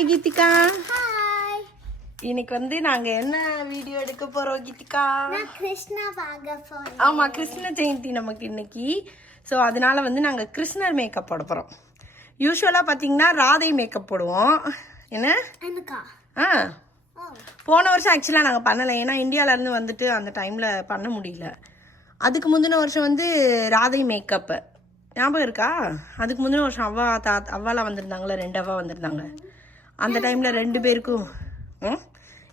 Hi Geethika. Hi. இன்னைக்கு வந்து நாங்க என்ன வீடியோ எடுக்க போறோம் கீதிகா? நான் கிருஷ்ணா பார்க்க போறேன். ஆமா, கிருஷ்ண ஜெயந்தி நமக்கு இன்னைக்கு. ஸோ அதனால வந்து நாங்க கிருஷ்ணர் மேக்கப் போட போறோம். யூஸ்வலா பாத்தீங்கன்னா ராதை மேக்கப் போடுவோம். என்ன எனக்கா? போன வருஷம் ஆக்சுவலா நாங்க பண்ணல, ஏன்னா இந்தியால இருந்து வந்துட்டு அந்த டைம்ல பண்ண முடியல. அதுக்கு முந்தின வருஷம் வந்து ராதை மேக்கப் ஞாபகம் இருக்கா? அதுக்கு முந்தின வருஷம் அவ்வாலாம் வந்திருந்தாங்களே, 2 அவ்வா வந்திருந்தாங்க. அந்த டைம்ல 2 பேருக்கும்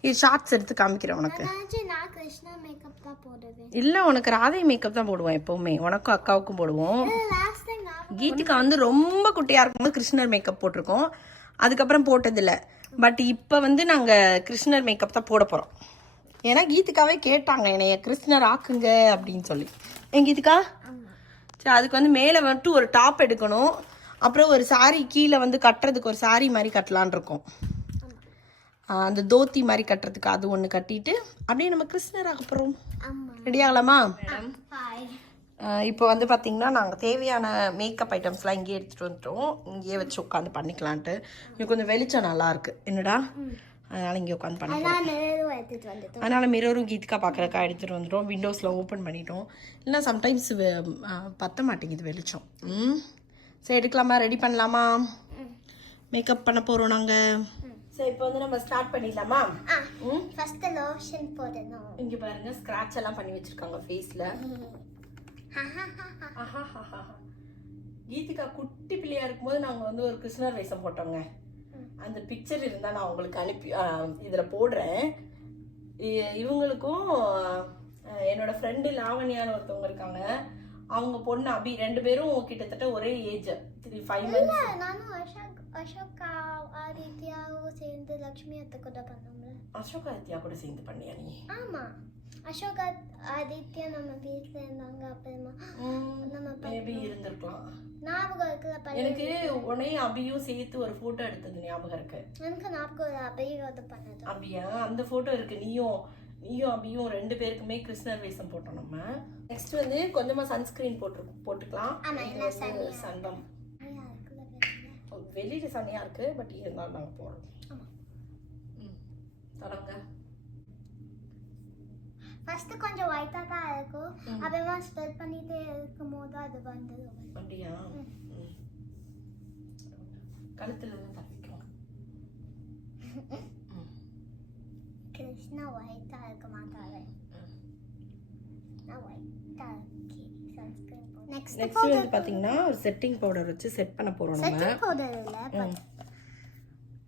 இது ஷார்ட்ஸ் எடுத்து காமிக்கிறேன் உனக்கு. நான் கிருஷ்ணா மேக்கப் தான் போடுவேன். இல்ல, உனக்கு ராதை மேக்கப் தான் போடுவோம் எப்பவுமே. உனக்கும் அக்காவுக்கும் போடுவோம். கீதிகா வந்து ரொம்ப குட்டியா இருக்கும்போது கிருஷ்ணர் மேக்கப் போட்டிருக்கோம், அதுக்கப்புறம் போட்டதில்ல. பட் இப்போ வந்து நாங்க கிருஷ்ணர் மேக்கப் தான் போட போறோம். ஏன்னா கீதிகாவே கேட்டாங்க என்னைய கிருஷ்ணர் ஆக்குங்க அப்படின்னு சொல்லி. ஏன் கீதிகா? சரி, அதுக்கு வந்து மேலே வந்துட்டு ஒரு டாப் எடுக்கணும், அப்புறம் ஒரு சாரி கீழே வந்து கட்டுறதுக்கு ஒரு சாரி மாதிரி கட்டலான் இருக்கோம். அந்த தோத்தி மாதிரி கட்டுறதுக்கு அது ஒன்று கட்டிட்டு அப்படியே நம்ம கிருஷ்ணர் ஆக போகிறோம். ரெடி ஆகலாமா? இப்போ வந்து பார்த்தீங்கன்னா நாங்கள் தேவையான மேக்கப் ஐட்டம்ஸ்லாம் இங்கேயே எடுத்துகிட்டு வந்துட்டோம். இங்கேயே வச்சு உட்காந்து பண்ணிக்கலான்ட்டு. இங்கே கொஞ்சம் வெளிச்சம் நல்லா இருக்கு என்னடா, அதனால இங்கே உட்காந்து பண்ணிக்கலாம். அதனால மிரரும் கீதிகா பார்க்குறக்கா எடுத்துகிட்டு வந்துட்டோம். விண்டோஸில் ஓப்பன் பண்ணிட்டோம். இல்லைன்னா சம்டைம்ஸ் பத்த மாட்டேங்குது வெளிச்சம். சரி, எடுக்கலாமா? ரெடி பண்ணலாமா? மேக்கப் பண்ண போகிறோம் நாங்கள். சரி, இப்போ வந்து நம்ம ஸ்டார்ட் பண்ணிடலாமா? ஃபர்ஸ்ட் லோஷன் போடணும். இங்கே பாருங்க, ஸ்க்ராட்ச் எல்லாம் பண்ணி வச்சிருக்காங்க ஃபேஸில். கீதிகா குட்டி பிள்ளையா இருக்கும்போது நாங்கள் வந்து ஒரு கிருஷ்ணர் வேஷம் போட்டோங்க. அந்த பிக்சர் இருந்தால் நான் உங்களுக்கு அனுப்பி இதில் போடுறேன். இவங்களுக்கும் என்னோட ஃப்ரெண்டு லாவண்யான்னு ஒருத்தவங்க இருக்காங்க, அவங்க பொண்ணு அபி, 2 பேரும் கிட்டத்தட்ட ஒரே ஏஜ், 3-5 months. நானும் அசோகா ஆதித்யாவும் சேர்ந்து லட்சுமி அத்தை கூட பண்ணோம்ல. அசோகா ஆதித்யா கூட சேர்ந்து பண்ணியா நீ? ஆமா, அசோகா ஆதித்யா நம்ம வீட்டில் இருந்தாங்க. அப்புறமா நம்ம மேபி இருந்திருக்கலாம், ஞாபகம் இருக்குல்ல. எனக்கு உன்னையும் அபியும் சேர்த்து ஒரு போட்டோ எடுத்தது ஞாபகம் இருக்கு. எனக்கு ஞாபகம் அபியோட பண்ணது. அபியா? அந்த போட்டோ இருக்கு. நீயும் அபியும் 2 பேருக்குமே கிருஷ்ணர் வேஷம் போட்டோம் நம்ம. நெக்ஸ்ட் வந்து கொஞ்சமா சன்ஸ்கிரீன் போட்டுக்கலாம். சன்னம் வெளியில சனியா இருக்கு, பட் இருந்தாலும் நாங்க போடுறோம். தொடங்க. ஃபர்ஸ்ட் கொஞ்சம் ஒயிட்டா தான் இருக்கும், அப்புறமா ஸ்ப்ரெட் பண்ணிட்டே இருக்கும்போது அது வந்துடும். அப்படியா? கழுத்துல இருந்து தப்பிக்கும். கிருஷ்ணா ஒயிட்டா இருக்க மாட்டாரு. நான் ஒயிட்டா இருக்கேன். நெக்ஸ்ட் வந்து பாத்தீங்கன்னா ஒரு செட்டிங் பவுடர் வச்சு செட் பண்ண போறோம் நம்ம. செட்டிங் பவுடர் இல்ல,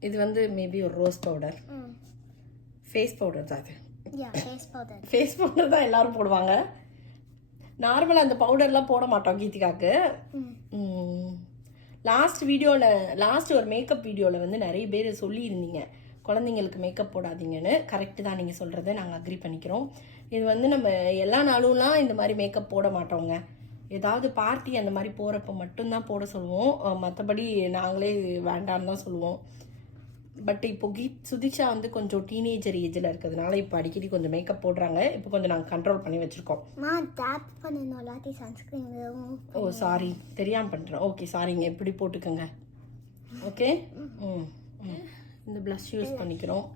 இது வந்து மேபி ஒரு ரோஸ் பவுடர், ஃபேஸ் பவுடர் தான் இது. ஃபேஸ் பவுடர் தான் எல்லாரும் போடுவாங்க. நார்மலாக அந்த பவுடர்லாம் போட மாட்டோம் கீதிகாக்கு. லாஸ்ட் ஒரு மேக்கப் வீடியோவில் வந்து நிறைய பேர் சொல்லியிருந்தீங்க குழந்தைங்களுக்கு மேக்கப் போடாதீங்கன்னு. கரெக்டு தான் நீங்கள் சொல்கிறத, நாங்கள் அக்ரி பண்ணிக்கிறோம். இது வந்து நம்ம எல்லா நாளும்லாம் இந்த மாதிரி மேக்கப் போட மாட்டோங்க. ஏதாவது பார்ட்டி அந்த மாதிரி போகிறப்ப மட்டும்தான் போட சொல்லுவோம், மற்றபடி நாங்களே வேண்டான்னு தான் சொல்லுவோம். பட் இப்போ சுதிஷா வந்து கொஞ்சம் டீனேஜர் ஏஜில் இருக்கிறதுனால இப்போ அடிக்கடி கொஞ்சம் மேக்கப் போடுறாங்க. இப்போ கொஞ்சம் நாங்கள் கண்ட்ரோல் பண்ணி வச்சுருக்கோம். ஓ சாரி, தெரியாமல் பண்ணுறேன். ஓகே சாரிங்க, எப்படி போட்டுக்கோங்க. ஓகே. இந்த ப்ளஷ் யூஸ் பண்ணிக்கிறோம்.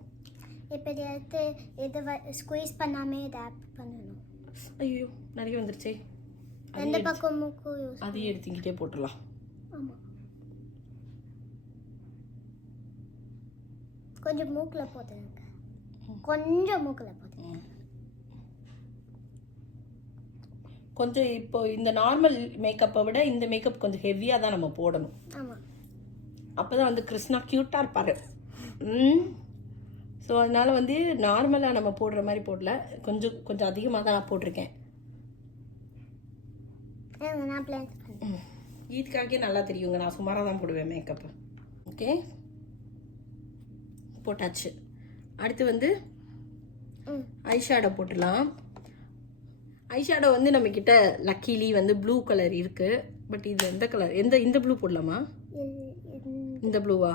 இப்போ எடுத்து இதை ஸ்குவீஸ் பண்ணாமே டேப் பண்ணணும். ஐயோ நிறைய வந்துருச்சே. அந்த பக்கம் மூக்கு அதையும் எடுத்துக்கிட்டே போட்டுடலாம். ஆமாம், கொஞ்சம் மூக்கில் போட்டுருங்க. கொஞ்சம் மூக்கில் போட்டுருங்க. கொஞ்சம் இப்போ இந்த நார்மல் மேக்கப்பை விட இந்த மேக்கப் கொஞ்சம் ஹெவியாக தான் நம்ம போடணும். ஆமாம், அப்போ தான் வந்து கிருஷ்ணா க்யூட்டாக இருப்பார். ஸோ அதனால் வந்து நார்மலாக நம்ம போடுற மாதிரி போடல, கொஞ்சம் அதிகமாக தான் நான் போட்டிருக்கேன். கீதிகாக்கே நல்லா தெரியுங்க, நான் சுமாராக தான் போடுவேன் மேக்கப்பு. ஓகே, போட்டாச்சு. அடுத்து வந்து ஐஷேடோ போட்டுடலாம். ஐஷேடோ வந்து நம்ம கிட்ட லக்கிலி வந்து ப்ளூ கலர் இருக்கு. பட் இது எந்த கலர்? இந்த ப்ளூ போடலாமா? இந்த ப்ளூவா?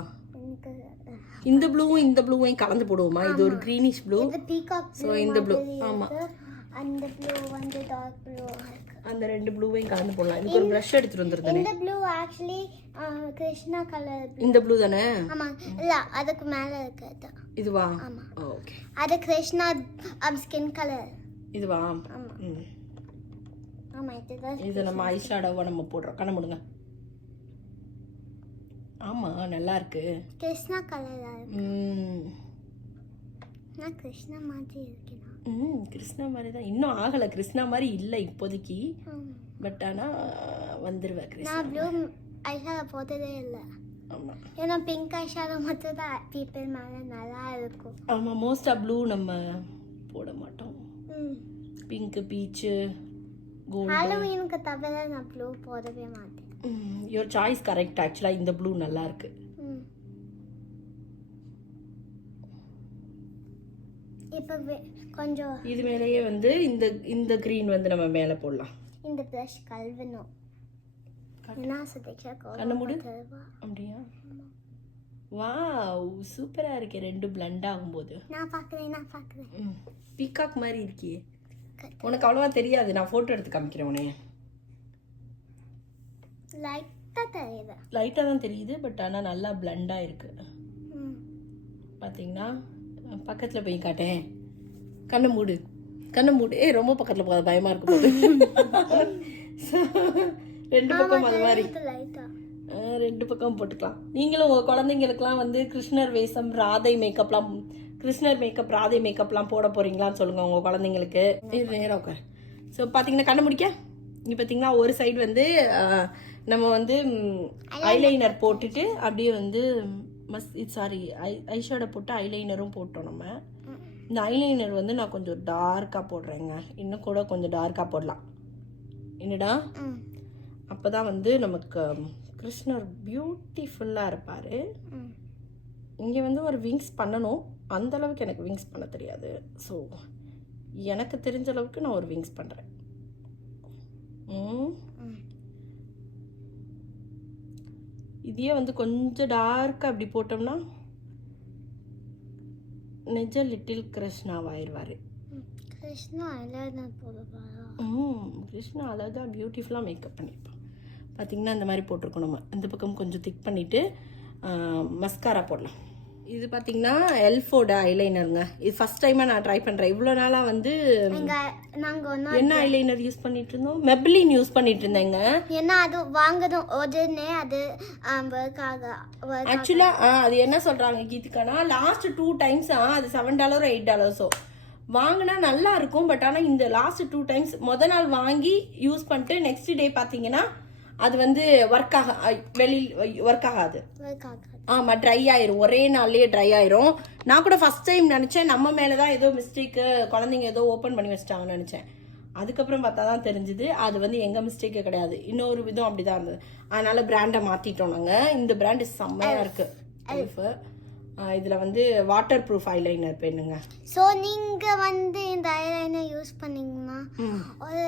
இந்த ப்ளூவையும் கலந்து போடுவோமா? இது ஒரு கிரீனிஷ் ப்ளூ. ஸோ இந்த ப்ளூ. ஆமாம், அந்த ப்ளூ வந்து டார்க் ப்ளூ இருக்கு. அந்த ரெண்டு ப்ளூவையும் கலந்து போடலாம். இதுக்கு ஒரு ப்ரஷ் எடுத்துட்டு வந்துருந்தேன். இந்த ப்ளூ ஆக்சுவலி கிருஷ்ணா கலர். இந்த ப்ளூ தானே? ஆமா. இல்ல அதுக்கு மேல இருக்குது. இதுவா? ஆமா. ஓகே. அது கிருஷ்ணா ஸ்கின் கலர். இதுவா? ஆமா. ஆமா இதுதான். இது நம்ம ஐ ஷேடோவா நம்ம போடுறோம். கண்ண மூடுங்க. ஆமா நல்லா இருக்கு. கிருஷ்ணா கலர். நான் கிருஷ்ணா மாதிரி இருக்கேனா? கிருஷ்ணா மாதிரி தான். இன்னும் ஆகல, கிருஷ்ணா மாதிரி இல்ல இப்போதைக்கு. பட் ஆனா வந்துருவேன் கிருஷ்ணா. நான் ப்ளூ ஐஷேடோ போட்டதே இல்ல. ஆமா. ஏன்னா பிங்க் ஐஷேடோ மட்டும் தான் பீப்பிள் மேல நல்லா இருக்கும். ஆமா, மோஸ்டா ப்ளூ நம்ம போட மாட்டோம். Pink, beach, gold. ஹாலோவீனுக்கு தவிர நான் ப்ளூ போடவே மாட்டேன். Your choice correct. ஆக்சுவலா இந்த ப்ளூ நல்லா இருக்கு. இப்போ கொஞ்சம் இது மேலேயே வந்து இந்த கிரீன் வந்து நம்ம மேல போடலாம். இந்த ப்ரஷ் கழுவணும். என்ன சுத்திச்சா கண்ண மூடு. அப்படியா? வாவ் சூப்பரா இருக்கு. ரெண்டு blend ஆகும்போது. நான் பார்க்கறேன். பீகாக் மாதிரி இருக்கே. உனக்கு அவ்வளவா தெரியாது. நான் போட்டோ எடுத்து காமிக்கிறேன் உன்னைய. லைட்டா தான் தெரியுது. பட் ஆனா நல்லா blend ஆயிருக்கு. பாத்தீங்கன்னா பக்கத்துல போய் காட்டேன். கண்ணை மூடு. ரொம்ப பக்கத்துல போகாத, பயமா இருக்கு போது. ரெண்டு பக்கம் அது மாதிரி ரெண்டு பக்கம் போட்டுக்கலாம். நீங்களும் உங்க குழந்தைங்களுக்குலாம் வந்து கிருஷ்ணர் வேஷம், ராதை மேக்கப்லாம், கிருஷ்ணர் மேக்கப், ராதை மேக்கப்லாம் போட போறீங்களான்னு சொல்லுங்க உங்க குழந்தைங்களுக்கு. நேரம் உட்கார். ஸோ பாத்தீங்கன்னா கண்ணை முடிக்க இங்க பாத்தீங்கன்னா ஒரு சைடு வந்து நம்ம வந்து ஐலைனர் போட்டுட்டு அப்படியே வந்து ஐஷேடோ போட்டு ஐலைனரும் போட்டோம். நம்ம இந்த ஐலைனர் வந்து நான் கொஞ்சம் டார்க்காக போடுறேங்க. இன்னும் கூட கொஞ்சம் டார்க்காக போடலாம். என்னடா? அப்போதான் வந்து நமக்கு கிருஷ்ணர் பியூட்டிஃபுல்லாக இருப்பார். இங்கே வந்து ஒரு விங்ஸ் பண்ணணும். அந்த அளவுக்கு எனக்கு விங்ஸ் பண்ண தெரியாது. ஸோ எனக்கு தெரிஞ்ச அளவுக்கு நான் ஒரு விங்ஸ் பண்ணுறேன். இதையே வந்து கொஞ்சம் டார்க்காக அப்படி போட்டோம்னா நிஜ லிட்டில் கிருஷ்ணாவாயிருவாரு. கிருஷ்ணா கிருஷ்ணா அழகா பியூட்டிஃபுல்லாக மேக்கப் பண்ணியிருப்பான். பார்த்தீங்கன்னா இந்த மாதிரி போட்டிருக்கோம். நம்ம இந்த பக்கம் கொஞ்சம் திக் பண்ணிவிட்டு மஸ்காரா போடலாம். இது பார்த்தீங்கன்னா எல்ஃபோட ஐலைனருங்க. இது ஃபர்ஸ்ட் டைமாக நான் ட்ரை பண்ணுறேன். இவ்வளோ நாளாக வந்து என்ன ஐலைனர் யூஸ் பண்ணிட்டு இருந்தோம்? மெப்லின் யூஸ் பண்ணிட்டு இருந்தேங்க. ஏன்னா அது வாங்கணும் உடனே அது ஆக்சுவலாக அது என்ன சொல்கிறாங்க கீதிக்கானா, லாஸ்ட் 2 times அது $7 $8 வாங்கினா நல்லா இருக்கும். பட் ஆனால் இந்த லாஸ்ட் 2 times மொதல் நாள் வாங்கி யூஸ் பண்ணிட்டு நெக்ஸ்ட் டே பார்த்தீங்கன்னா அது வந்து வெளியில் ஒர்க் ஆகாது. ஆமாம், ட்ரை ஆயிரும். ஒரே நாள்லயே ட்ரை ஆயிரும். நான் கூட ஃபர்ஸ்ட் டைம் நினச்சேன் நம்ம மேலே தான் ஏதோ மிஸ்டேக்கு, குழந்தைங்க ஏதோ ஓப்பன் பண்ணி வச்சிட்டாங்கன்னு நினச்சேன். அதுக்கப்புறம் பார்த்தா தான் தெரிஞ்சுது அது வந்து எங்கள் மிஸ்டேக்கே கிடையாது. இன்னொரு விதம் அப்படி தான் இருந்தது. அதனால பிராண்டை மாற்றிட்டோம் நாங்கள். இந்த பிராண்டு செம்மையாக இருக்குது. இதில் வந்து வாட்டர் ப்ரூஃப் ஐலைனர் பெண்ணுங்க. ஸோ நீங்கள் வந்து இந்த ஐலைனர் யூஸ் பண்ணீங்கன்னா ஒரு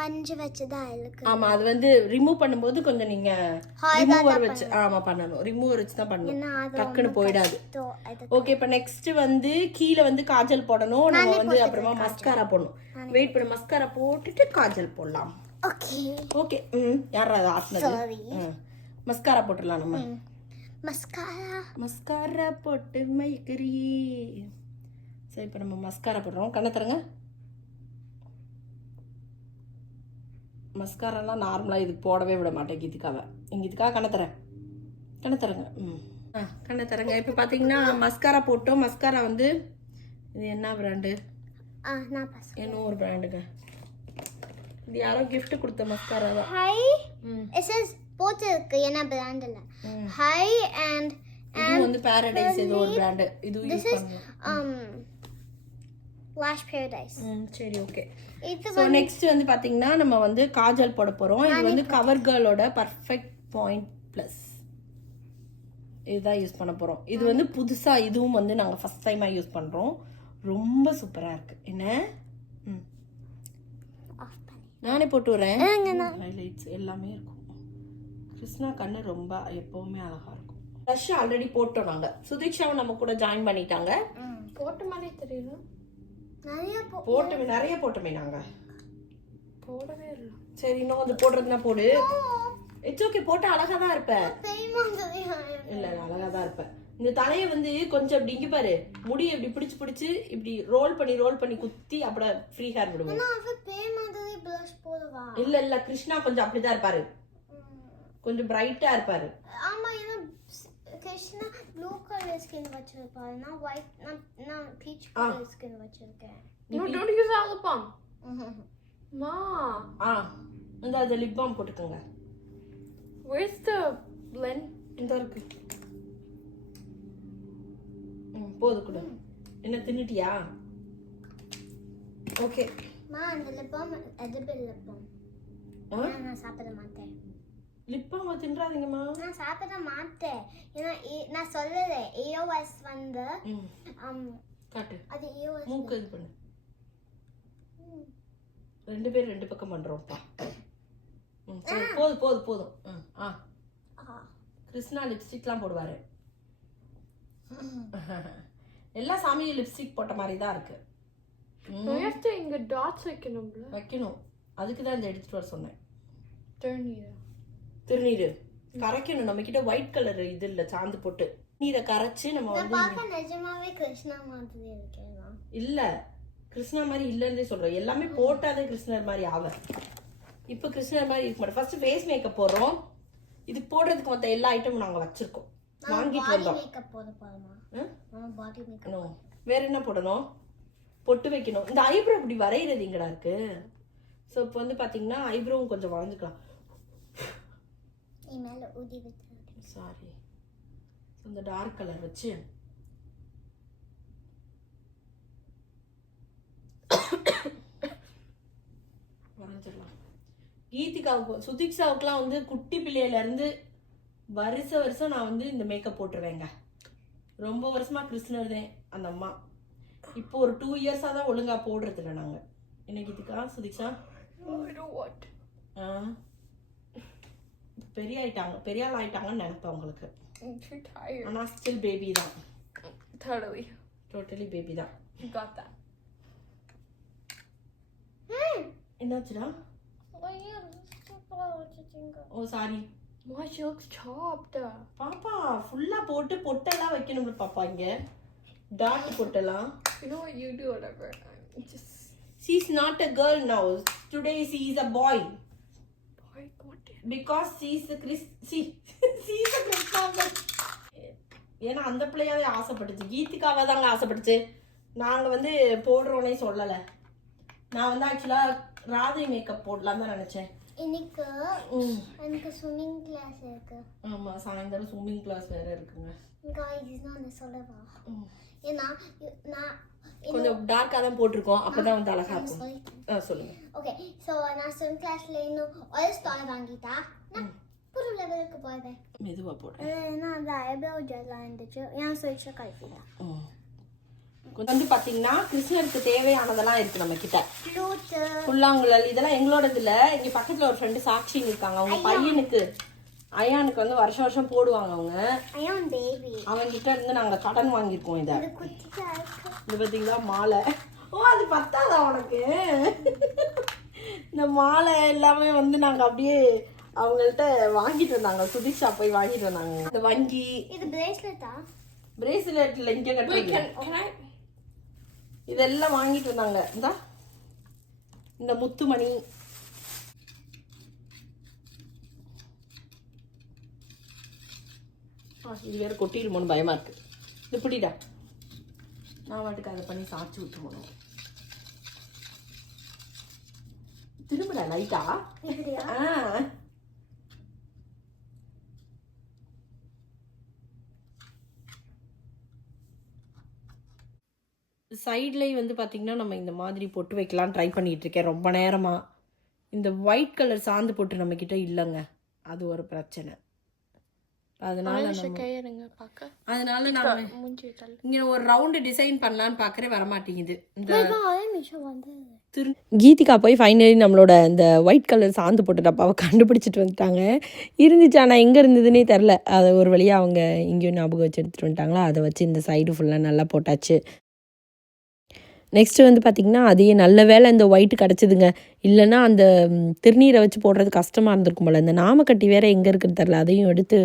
பஞ்சு வச்சு தான் இருக்கு. ஆமா, அது வந்து ரிமூவ் பண்ணும்போது கொஞ்சம் நீங்க ரிமூவர் வச்சு பண்ணணும். ரிமூவர் வச்சு தான் பண்ணணும். டக்குன்னு போயிடாது. ஓகே, இப்போ நெக்ஸ்ட் வந்து கீழே வந்து காஜல் போடணும். நம்ம வந்து அப்புறமா மஸ்காரா போடணும். வெயிட் பண்ணு, மஸ்காரா போட்டுட்டு காஜல் போடலாம். Okay okay. யாரா அது ஆஸ்னது? மஸ்காரா போட்டுடலாம் நம்ம. மஸ்காரா போட்டு மைக்கரி. சரி, இப்போ நம்ம மஸ்காரா போடுறோம். கண்ணை தரங்க. மஸ்காரெல்லாம் நார்மலாக இதுக்கு போடவே விட மாட்டேன் கீதிக்காவை. இதுக்காக கண்ணை தரங்க. கண்ணை தரங்க. இப்போ பார்த்தீங்கன்னா மஸ்காரா போட்டோம். மஸ்காரா வந்து இது என்ன பிராண்டு? என்ன ஒரு பிராண்டுங்க. இது யாரோ gift கொடுத்த மஸ்காரா தான். போட்டிருக்கு என்ன பிராண்ட் இல்ல. ஹை அண்ட் இது வந்து பாரடைஸ் ஏதோ ஒரு பிராண்ட். இது யூஸ் பண்ணுங்க. Lash Paradise. சரி, ஓகே. ஸோ நெக்ஸ்ட் வந்து பார்த்தீங்கன்னா நம்ம வந்து காஜல் போட போகிறோம். இது வந்து கவர் கேர்ளோட பர்ஃபெக்ட் பாயிண்ட் ப்ளஸ் இதுதான் யூஸ் பண்ண போகிறோம். இது வந்து புதுசாக, இதுவும் வந்து நாங்கள் ஃபர்ஸ்ட் டைமாக யூஸ் பண்ணுறோம். ரொம்ப சூப்பராக இருக்குது. என்ன நானே போட்டு வரேன். ஹைலைட்ஸ் எல்லாமே இருக்கும். கிருஷ்ணா கண்ணு ரொம்ப எப்பவுமே அழகாக இருக்கும். ப்ளஷ் ஆல்ரெடி போட்டோம் நாங்கள். சுதீக்ஷாவும் நம்ம கூட ஜாயின் பண்ணிட்டாங்க. போட்ட மாதிரி தெரியல. நிறைய போட்டோமே நாங்க. போடவே இல்லை. சரி இன்னும் வந்து போடுறதுனா போடு. இட்ஸ் ஓகே, போட்டு அழகா தான் இருப்ப. இல்ல அழகா தான் இருப்ப. இந்த தலையை வந்து கொஞ்சம் இப்படி இங்க பாரு, முடி இப்படி பிடிச்சு இப்படி ரோல் பண்ணி குத்தி அப்படியே ஃப்ரீ ஹேர் விடுவோம். இல்ல கிருஷ்ணா கொஞ்சம் அப்படிதான் இருப்பாரு, கொஞ்சம் பிரைட்டா இருப்பாரு. ஆமா, ஏன்னா கிருஷ்ணா ப்ளூ கலர் ஸ்கின் வச்சிருப்பாரு, நான் ஒயிட் நான் பீச் கலர் ஸ்கின் வச்சிருக்கேன். No, don't use that lip balm. Ma. இந்த லிப் பாம் போட்டுக்கோங்க. Where's the blend? இந்த இருக்கு. போது கூட. என்ன தின்னுட்டியா? ஓகே. மா அந்த lip balm edible lip balm. நான் சாப்பிட மாட்டேன். லிப் பாம் தின்றாதீங்கம்மா. நான் சாப்பிட மாட்டேன். ஏன்னா நான் சொல்லல AOS வந்து காட்டு. அது AOS மூக்கு இது பண்ணு. ரெண்டு பேரும் ரெண்டு பக்கம் பண்றோம்ப்பா. சரி போதும். கிருஷ்ணா லிப்ஸ்டிக்லாம் போடுவாரு. எல்லா சாமியும் லிப்ஸ்டிக் போட்ட மாதிரி தான் இருக்கு. இங்க டாட்ஸ் வைக்கணும். அதுக்கு தான் இந்த எடுத்துட்டு வர சொன்னேன். திருநீர் கரைக்கணும். நம்ம கிட்ட ஒயிட் கலர் இது இல்ல, சாந்து போட்டு நீரை கரைச்சு நம்ம வந்து நிஜமாவே கிருஷ்ணா மாதிரி இருக்கேனா? இல்ல கிருஷ்ணா மாதிரி இல்லன்னே சொல்றேன். எல்லாமே போட்டாலே கிருஷ்ணர் மாதிரி ஆவ. இப்போ கிருஷ்ணர் மாதிரி இருக்க மாட்டேன். ஃபர்ஸ்ட் ஃபேஸ் மேக்கப் போடுறோம். இது போடுறதுக்கு மத்த எல்லா ஐட்டமும் நாங்க வச்சிருக்கோம், வாங்கிட்டு வந்தோம். மேக்கப் போட போறோமா? பாடி மேக்கப். நோ, வேற என்ன போடணும்? பொட்டு வைக்கணும். இந்த ஐப்ரோ இப்படி வரைகிறது எங்கடா இருக்கு? ஸோ இப்போ வந்து பாத்தீங்கன்னா ஐப்ரோவும் கொஞ்சம் வளைஞ்சுக்கலாம். மேல ஊதி வச்சு சாரி. இந்த டார்க் கலர் வச்சு வரைஞ்சிடலாம். கீதிகாவுக்கு சுதிக்ஷாவுக்குலாம் வந்து குட்டி பிள்ளையில இருந்து வருஷம் நான் வந்து இந்த மேக்கப் போட்டுருவேங்க. ரொம்ப வருஷமா கிருஷ்ணர் தான் அந்த அம்மா. இப்போ ஒரு 2 இயர்ஸா தான் ஒழுங்கா போடுறது இல்லை நாங்க. என்ன கீதிகா, சுதிக்ஷா? பெரிய ஆள் ஆயிட்டாங்கன்னு நினைப்பேன் உங்களுக்கு. ஆனா ஸ்டில் பேபி தான். டோட்டலி பேபி தான். என்னாச்சுடா? ஓ சாரி. She looks chopped. பாப்பா ஃபுல்லா போட்டு பொட்டெல்லாம் வைக்கணும்ல பாப்பா. இங்க dot பொட்டெல்லாம். You know what, you do whatever. She's not a girl now. Today she is a boy. Boy, what? Because she's a she's a Krishna. ஏன்னா அந்த பிள்ளையாவே ஆசைப்பட்டுச்சு, கீதிகாவை தாங்க ஆசைப்பட்டுச்சு. நாங்க வந்து போடுறோன்னே சொல்லல. நான் வந்து ஆக்சுவலா ராதை மேக்கப் போடலாம் தான் நினைச்சேன். எனக்கு ஸ்விமிங் கிளாஸ் இருக்கு. ஆமா, சாயந்தரம் ஸ்விமிங் கிளாஸ் வேற இருக்குங்க. गाइस நான் சொல்லவா? ஏன்னா நான் கொஞ்சம் டார்க்கா தான் போட்டுருக்கோம், அப்பதான் வந்து அழகா இருக்கும். சொல்லுங்க. ஓகே, சோ நான் ஸ்விம் கிளாஸ்ல இன்னும் ஒரு ஸ்டார் வாங்கிட்டா நான் புது லெவலுக்கு போறேன். மெதுவா போடுறேன். ஏன்னா அந்த ஐப்ரோ ஜெல்லாம் இருந்துச்சு, ஏன் ஸ்விட்ச் கழட்டிட்டா. கொஞ்சம் வந்து பாத்தீங்கன்னா கிருஷ்ணருக்கு தேவையானதெல்லாம் இருக்கு நம்ம கிட்ட. புல்லாங்குழல் இதெல்லாம் எங்களோடது இல்ல. இங்க பக்கத்துல ஒரு ஃப்ரெண்டு சாட்சின்னு இருக்காங்க, அவங்க பையனுக்கு அயானுக்கு வந்து வருஷம் போடுவாங்க. அவங்க அவங்க கிட்ட இருந்து நாங்க கடன் வாங்கிருக்கோம். இத இது பாத்தீங்களா மாலை. ஓ அது பத்தாதா உனக்கு? இந்த மாலை எல்லாமே வந்து நாங்க அப்படியே அவங்கள்ட்ட வாங்கிட்டு வந்தாங்க. சுதிக்ஷா போய் வாங்கிட்டு வந்தாங்க. இந்த வங்கி இது பிரேஸ்லெட்டா? பிரேஸ்லெட்ல இங்க கட்டுறீங்க. இதெல்லாம் வாங்கிட்டு வந்தாங்க. இந்த முத்துமணி, இது வேற கொட்டிடுமோன்னு பயமா இருக்கு. இது பிடிடா, நான் வாட்டுக்கு அதை பண்ணி சாய்ச்சி விட்டுருவோம். திரும்படா லைட்டா. சைட்லேயும் வந்து பார்த்திங்கன்னா நம்ம இந்த மாதிரி பொட்டு வைக்கலாம் ட்ரை பண்ணிகிட்டு இருக்கேன் ரொம்ப நேரமாக. இந்த ஒயிட் கலர் சாந்து பொட்டு நம்மக்கிட்ட இல்லைங்க, அது ஒரு பிரச்சனை. அதனால நான் இங்கே ஒரு ரவுண்டு டிசைன் பண்ணலான்னு பார்க்குறேன், வரமாட்டேங்குது. இந்த கீதிகா போய் ஃபைனலி நம்மளோட இந்த ஒயிட் கலர் சாந்து போட்டு டப்பாவை கண்டுபிடிச்சிட்டு வந்துட்டாங்க. இருந்துச்சு, ஆனால் எங்கே இருந்ததுன்னே தெரில. அதை ஒரு வழியாக அவங்க இங்கேயும் ஞாபகம் வச்சு எடுத்துகிட்டு வந்துட்டாங்களா, அதை வச்சு இந்த சைடு ஃபுல்லாக நல்லா போட்டாச்சு. நெக்ஸ்ட்டு வந்து பார்த்திங்கன்னா அதையே நல்ல வேளை இந்த ஒயிட் கிடச்சிதுங்க. இல்லைன்னா அந்த திருநீரை வச்சு போடுறது கஷ்டமாக இருந்திருக்கும் போல். இந்த நாமக்கட்டி வேறு எங்கே இருக்குன்னு தெரில, அதையும் எடுத்து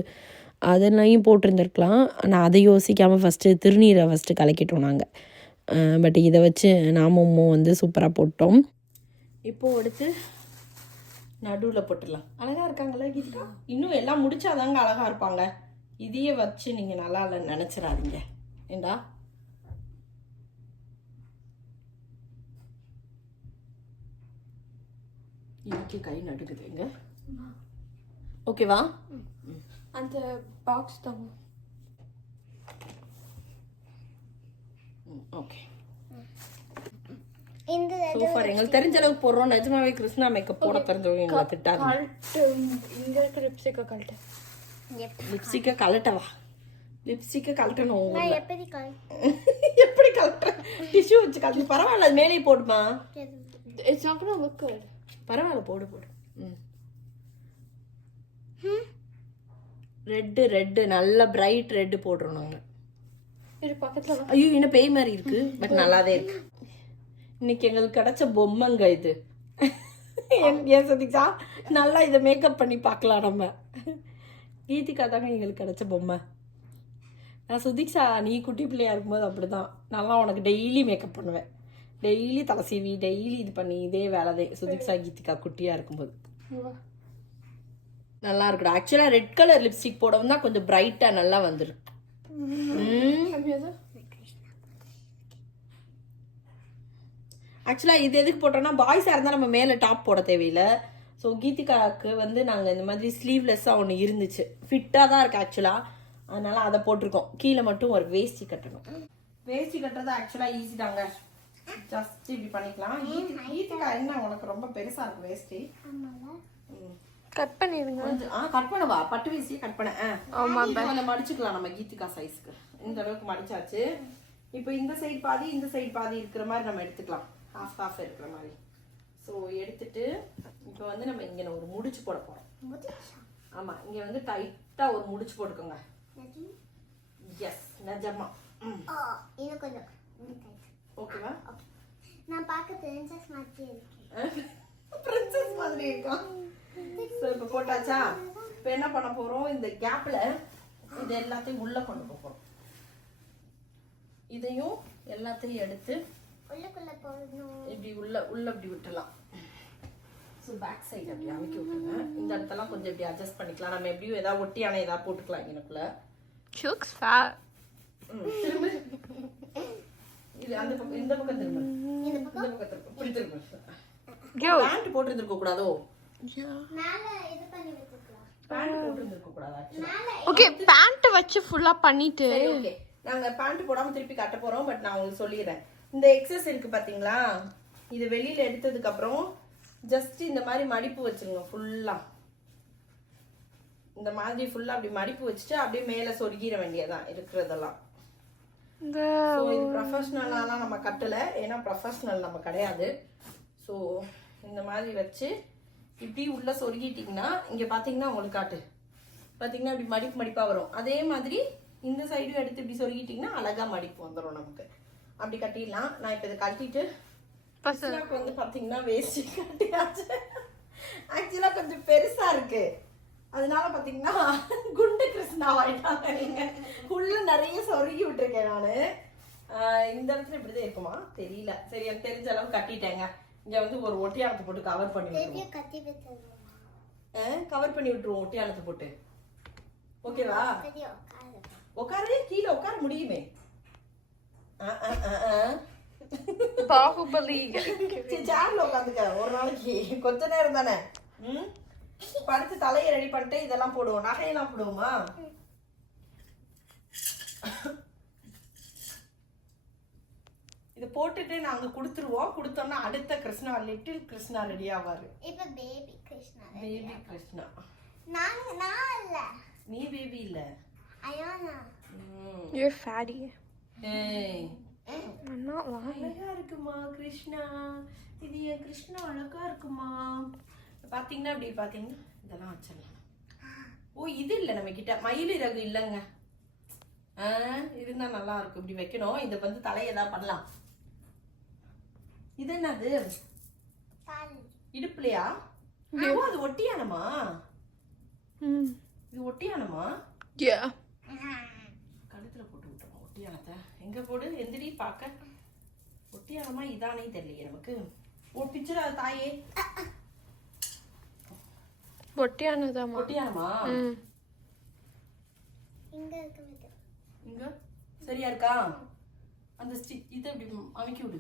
அதனையும் போட்டிருந்துருக்கலாம். ஆனால் அதை யோசிக்காமல் ஃபஸ்ட்டு திருநீரை ஃபஸ்ட்டு கலக்கிட்டோம் நாங்கள். பட் இதை வச்சு நாமமும் வந்து சூப்பராக போட்டோம். இப்போது எடுத்து நடுவில் போட்டுடலாம். அழகாக இருக்காங்களா கீதா? இன்னும் எல்லாம் முடிச்சாதாங்க அழகாக இருப்பாங்க. இதையே வச்சு நீங்கள் நல்லா இல்லைன்னு நினச்சிடாதீங்க. ஏண்டா இதுக்கு கை நடுக்குதுங்க. ஓகேவா? அந்த பாக்ஸ் தான். ஓகே. இந்த சூப்பர். எங்களுக்கு தெரிஞ்ச அளவுக்கு போடுறோம். நிஜமாவே கிருஷ்ணா மேக்கப் போட தெரிஞ்சவங்க எங்களை திட்டாங்க. இங்கே இருக்க லிப்ஸ்டிக்கை கழட்ட. லிப்ஸ்டிக்கை கலட்டவா? லிப்ஸ்டிக்கை கலட்டணும். நான் எப்படி எப்படி கலட்டுறேன்? டிஷ்யூ வச்சு கலட்டு. பரவாயில்ல, அது மேலே போடுமா. It's not gonna look good. பரவாயில்ல, போடு போடு. ரெட்டு நல்ல பிரைட் ரெட்டு போடுறோம் நாங்கள். இது பக்கத்தில். ஐயோ, இன்னும் பேய் மாதிரி இருக்கு. பட் நல்லாதான் இருக்கு. இன்னைக்கு எங்களுக்கு கிடைச்ச பொம்மைங்க இது. ஏன் சதிக்ஷா, நல்லா இதை மேக்கப் பண்ணி பார்க்கலாம் நம்ம. கீதிகா தாங்க எங்களுக்கு கிடைச்ச பொம்மை. நான் சுதீக்ஷா, நீ குட்டி பிள்ளையா இருக்கும்போது அப்படிதான் நல்லா உனக்கு டெய்லி மேக்கப் பண்ணுவேன். டெய்லி தலை சீவி டெய்லி இது பண்ணி இதே வேலை சுதீக்ஷா கீதிகா குட்டியாக இருக்கும்போது. நல்லா இருக்குடா. ஆக்சுவலாக ரெட் கலர் லிப்ஸ்டிக் போடவும் தான் கொஞ்சம் பிரைட்டாக நல்லா வந்துடும். ஆக்சுவலாக இது எதுக்கு போட்டோம்னா, பாய்ஸாக இருந்தால் நம்ம மேலே டாப் போட தேவையில்லை. ஸோ கீதிகாவுக்கு வந்து நாங்கள் இந்த மாதிரி ஸ்லீவ்லெஸ்ஸாக ஒன்று இருந்துச்சு. ஃபிட்டாக தான் இருக்குது ஆக்சுவலாக. அதனால் அதை போட்டிருக்கோம். கீழே மட்டும் ஒரு வேஷ்டி கட்டணும். வேஷ்டி கட்டுறது ஆக்சுவலாக ஈஸி தாங்க. ஜஸ்ட் இப்படி பண்ணிக்கலாம். கீதிகா என்ன உனக்கு ரொம்ப பெருசாக இருக்கும் வேஷ்டி? கட் பண்ணிடுங்க. கட் பண்ணவா? பட்டு வேஷ்டியை கட் பண்ண. அதை மடிச்சுக்கலாம் நம்ம கீதிகா சைஸ்க்கு. இந்த அளவுக்கு மடிச்சாச்சு. இப்போ இந்த சைடு பாதி இந்த சைடு பாதி இருக்கிற மாதிரி நம்ம எடுத்துக்கலாம். ஹாஃப் ஹாஃப் இருக்கிற மாதிரி. ஸோ எடுத்துட்டு இப்போ வந்து நம்ம இங்கே ஒரு முடிச்சு போட போகிறோம். ஆமாம், இங்கே வந்து டைட்டாக ஒரு முடிச்சு போட்டுக்கோங்க. எஸ், நிஜமா. இன்னும் கொஞ்சம் ஓகேவா? நான் பார்க்க பிரின்சஸ் மாதிரி இருக்கேன். பிரின்சஸ் மாதிரி இருக்கும். ஸோ இப்போ போட்டாச்சா? இப்போ என்ன பண்ண போகிறோம்? இந்த கேப்பில் இது எல்லாத்தையும் உள்ளே கொண்டு போகிறோம். இதையும் எல்லாத்தையும் எடுத்து உள்ளுக்குள்ள போடணும். இப்படி உள்ள இப்படி விட்டுலாம். ஸோ பேக் சைடு அப்படி அமைக்க விட்டுருங்க. இந்த இடத்தெல்லாம் கொஞ்சம் இப்படி அட்ஜஸ்ட் பண்ணிக்கலாம். நம்ம எப்படியும் ஏதாவது ஒட்டியான ஏதாவது போட்டுக்கலாம் எனக்குள்ள. Looks fat. திரும்ப இது அந்த பக்கம், இந்த பக்கம் திரும்ப. இந்த பக்கம் திரும்ப. இப்படி திரும்ப. பேண்ட் போட்டு இருந்திருக்க கூடாதோ? மேல இது பண்ணி வெச்சுக்கலாம். பேண்ட் போட்டு இருந்திருக்க கூடாது ஆக்சுவலா. ஓகே, பேண்ட் வச்சு ஃபுல்லா பண்ணிட்டு. ஓகே, நாங்க பேண்ட் போடாம திருப்பி கட்ட போறோம். பட் நான் உங்களுக்கு சொல்லிடுறேன். இந்த எக்ஸஸ் இருக்கு பாத்தீங்களா? இது வெளியில எடுத்ததுக்கு அப்புறம் ஜஸ்ட் இந்த மாதிரி மடிப்பு வச்சிருங்க. ஃபுல்லா இந்த மாதிரி ஃபுல்லா அப்படி மடிப்பு வச்சுட்டு அப்படியே மேல சொருகிற வேண்டியதான் இருக்கிறதெல்லாம். ஸோ இது ப்ரொஃபஷ்னலாலாம் நம்ம கட்டலை. ஏன்னா ப்ரொஃபஷ்னல் நம்ம கிடையாது. ஸோ இந்த மாதிரி வச்சு இப்படி உள்ள சொருகிட்டிங்கன்னா இங்கே பார்த்தீங்கன்னா உங்களுக்கு காட்டு பார்த்தீங்கன்னா இப்படி மடிப்பாக வரும். அதே மாதிரி இந்த சைடும் எடுத்து இப்படி சொருகிட்டிங்கன்னா அழகாக மடிப்பு வந்துடும் நமக்கு. அப்படி கட்டிடலாம். நான் இப்போ இதை கட்டிட்டு கிருஷ்ணாவுக்கு வந்து பார்த்தீங்கன்னா வேஷ்டி கட்டியாச்சு. ஆக்சுவலாக கொஞ்சம் பெருசாக இருக்குது. அதனால பார்த்தீங்கன்னா குண்டு கிருஷ்ணா ஆயிட்டாங்க. நீங்கள் உள்ள நிறைய சொருகி விட்டுருக்கேன் நான். இந்த இடத்துல இப்படிதான் இருக்குமா தெரியல. சரி, எனக்கு தெரிஞ்ச அளவு கட்டிட்டேங்க. இங்கே வந்து ஒரு ஒட்டியானத்தை போட்டு கவர் பண்ணி விட்டுருவோம். கவர் பண்ணி விட்டுருவோம் ஒட்டியானத்தை போட்டு. ஓகேவா? உட்காரே, கீழே உட்கார முடியுமே. பாகுபலி சேர்ல உட்காந்துக்க ஒரு நாளைக்கு கொஞ்ச நேரம் தானே. படுத்து தலையை ரெடி பண்ணிட்டு இதெல்லாம் போடுவோம். நகையெல்லாம் போடுவோமா? இதை போட்டுட்டு நாங்க கொடுத்துருவோம். கொடுத்தோம்னா அடுத்த கிருஷ்ணா, லிட்டில் கிருஷ்ணா ரெடி ஆவாரு. இப்ப பேபி கிருஷ்ணா. பேபி கிருஷ்ணா. நான் இல்ல. நீ பேபி இல்ல. அயானா. You're fatty. ஏய், I'm not lying. அழகா இருக்குமா கிருஷ்ணா? இது என் கிருஷ்ணா அழகா இருக்குமா? பாத்தீங்கன்னா அப்படி பாத்தீங்கன்னா இதெல்லாம் வச்சிடலாம். ஓ, இது இல்லை நம்ம கிட்ட மயில் இறகு இல்லைங்க. இருந்தா நல்லா இருக்கும். இப்படி வைக்கணும். இதை வந்து தலையை ஏதாவது பண்ணலாம். இது என்னது? பால். இடுப்புலையா? ஓ, அது ஒட்டியானமா? இது ஒட்டியானமா? Yeah. கழுத்துல போட்டு விட்டுருமா ஒட்டியானத்தை? எங்க போடு, எந்திரி பார்க்க. ஒட்டியானமா இதானே தெரியலையே நமக்கு. ஓ, பிச்சிடாத தாயே. ஒட்டியானதாம்மா. ஒட்டியானமா? இங்க இருக்குது. இங்க சரியா இருக்கா? அந்த இதை இப்படி அமைக்கி விடு.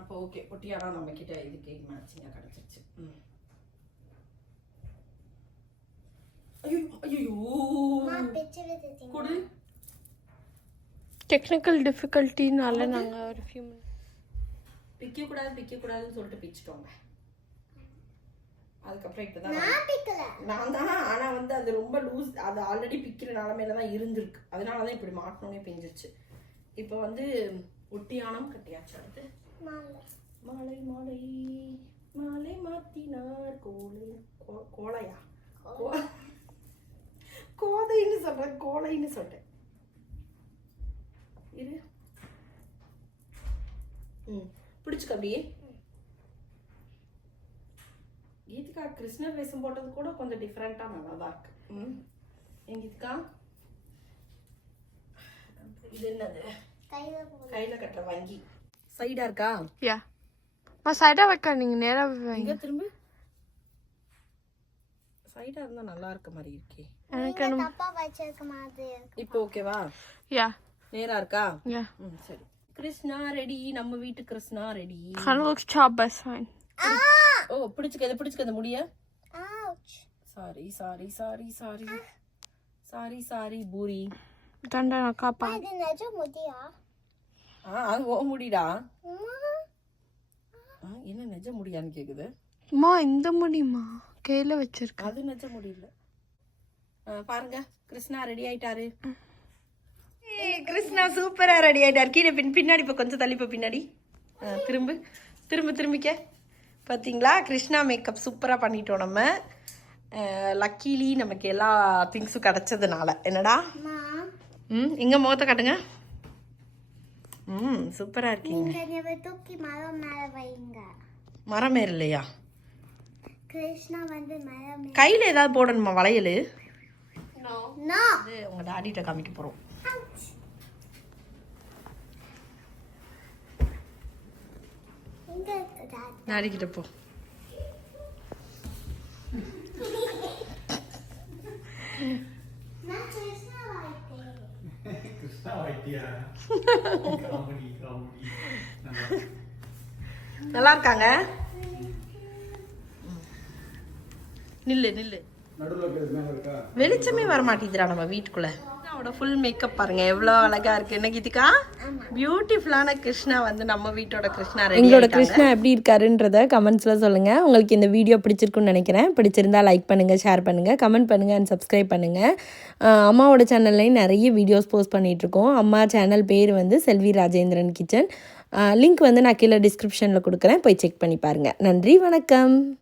அப்போ ஓகே, ஒட்டியானா நம்ம கிட்ட இதுக்கு மேட்சிங்கா கிடைச்சிருச்சு. ஐயோ கொடு. Technical difficulty-னால நாங்க ஒரு few minutes. பிக்க கூடாதுன்னு சொல்லிட்டு பிச்சிட்டோங்க. அதுக்கப்புறம் இப்பதான் நான் தான். ஆனா வந்து அது ரொம்ப லூஸ், அது ஆல்ரெடி பிக்கிற நிலைமையில தான் இருந்திருக்கு. அதனாலதான் இப்படி மாட்டினோடனே பிஞ்சிருச்சு. இப்போ வந்து ஒட்டியானம் கட்டியாச்சு. அடுத்து மாலை மாலை மாலை மாத்தினார் கோலையா கோதைன்னு சொல்றேன், கோலைன்னு சொல்றேன். இரு, பிடிச்சுக்க அப்படியே. கீதிகா கிருஷ்ணர் வேஷம் போட்டது கூட கொஞ்சம் டிஃப்ரெண்டா நல்லாதான் இருக்கு. எங்க கீதிகா இது என்னது? கையில கட்டுற வங்கி சைடா இருக்கா? Yeah. சைடா வைக்க நீங்க நேரா வைங்க. இங்க திரும்ப சைடா இருந்தா நல்லா இருக்க மாதிரி இருக்கே. எனக்கு தப்பா வச்சிருக்க மாதிரி இருக்கு. இப்போ ஓகேவா? Yeah. நேரா இருக்கா? Yeah. சரி. கிருஷ்ணா ரெடி, நம்ம வீட்டு Krishna ready. Kind of looks chopped by sign. ஓ, பிடிச்சுக்க முடிய. Ouch. சாரி பூரி. தண்டனை காப்பா. இது நிஜ முடியா? அது ஓ முடிடா. என்ன நிஜ முடியான்னு கேக்குது? அம்மா இந்த முடியுமா கையில வச்சிருக்க? அது நிஜ முடியல. பாருங்க, கிருஷ்ணா ரெடி ஆயிட்டாரு. கிருஷ்ணா சூப்பரா ரெடி ஆயிட்டாரு. கீழே பின்னாடி இப்போ கொஞ்சம் தள்ளிப்போ பின்னாடி. திரும்பிக்க. பார்த்தீங்களா, கிருஷ்ணா மேக்கப் சூப்பராக பண்ணிட்டோம் நம்ம. லக்கீலி நமக்கு எல்லா திங்ஸும் கிடச்சதுனால. என்னடா? எங்க முகத்தை காட்டுங்க. சூப்பராக இருக்கீங்க. தூக்கி மரம் மேல வைங்க. மரம் ஏறலையா? கிருஷ்ணா வந்து மரம் கையில் ஏதாவது போடணுமா வளையல்? நோ. உங்க டாடிட்ட காமிக்க போகிறோம். டாடி கிட்ட போ. நல்லா இருக்காங்க. நில்லு. வெளிச்சமே வர மாட்டேங்குதுடா நம்ம வீட்டுக்குள்ள. அவனோட ஃபுல் மேக்கப் பாருங்க எவ்வளோ அழகா இருக்கு. என்ன கீதிகா? பியூட்டிஃபுல்லான கிருஷ்ணா வந்து நம்ம வீட்டோட கிருஷ்ணா. எங்களோட கிருஷ்ணா எப்படி இருக்காருன்றத கமெண்ட்ஸ்ல சொல்லுங்க. உங்களுக்கு இந்த வீடியோ பிடிச்சிருக்குன்னு நினைக்கிறேன். பிடிச்சிருந்தா லைக் பண்ணுங்க, ஷேர் பண்ணுங்க, கமெண்ட் பண்ணுங்க அண்ட் சப்ஸ்கிரைப் பண்ணுங்க. அம்மாவோட சேனல்லையும் நிறைய வீடியோஸ் போஸ்ட் பண்ணிட்டு இருக்கோம். அம்மா சேனல் பேர் வந்து செல்வி ராஜேந்திரன் கிச்சன். லிங்க் வந்து நான் கீழே டிஸ்கிரிப்ஷனில் கொடுக்குறேன், போய் செக் பண்ணி பாருங்க. நன்றி, வணக்கம்.